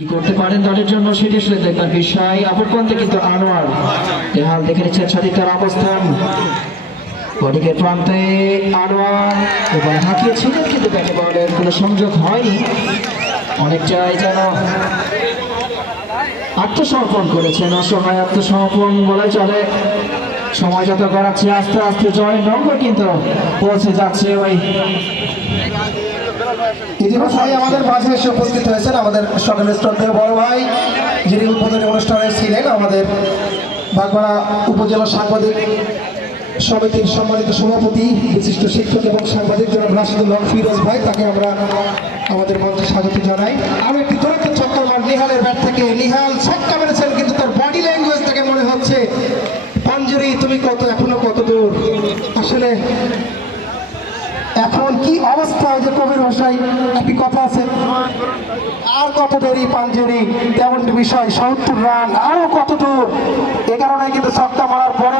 কি করতে পারেন দলের জন্য সেটি আসলে দেখবার বিষয়। অপর প্রান্তে কিন্তু আনোয়ার হাল দেখে নিচ্ছেন সাদিকার অবস্থান। বডিকের প্রান্তে আনোয়ার এবং হাঁকিয়েছিলেন কিন্তু ব্যাটে বলের কোনো সংযোগ হয়নি। অনেকটাই যেন আত্মসমর্পণ করেছেন, অসহায় আত্মসমর্পণ বলা চলে। সময় যত গড়াচ্ছে আস্তে আস্তে জয়ের নম্বর কিন্তু পৌঁছে যাচ্ছে ওই ইতিমধ্যে আমাদের মাঝে এসে উপস্থিত হয়েছেন আমাদের সকলের শ্রদ্ধেয় বড় ভাই, যিনি উদ্বোধনী অনুষ্ঠানে ছিলেন আমাদের বাগমারা উপজেলা সাংবাদিক সমিতির সম্মানিত সভাপতি, বিশিষ্ট শিক্ষক এবং সাংবাদিক জনাব রাশিদুল হক ফিরোজ ভাই। তাকে আমরা আমাদের মঞ্চে স্বাগত জানাই। আমি একটি দুরন্ত ছক্কা মার নিহালের ব্যাট থেকে। নিহাল ছক্কা মেরেছেন, কিন্তু তার বডি ল্যাঙ্গুয়েজ থেকে মনে হচ্ছে পাঞ্জুরি তুমি এখনো কত দূর। আসলে এখন কি অবস্থা, যে কবির ভাষায় একটি কথা আছে, আর কত দেরি পাঞ্জুরি, তেমন বিষয় ৭০ রান আরো কত দূর। এ কারণে কিন্তু ছক্কা মারার পরে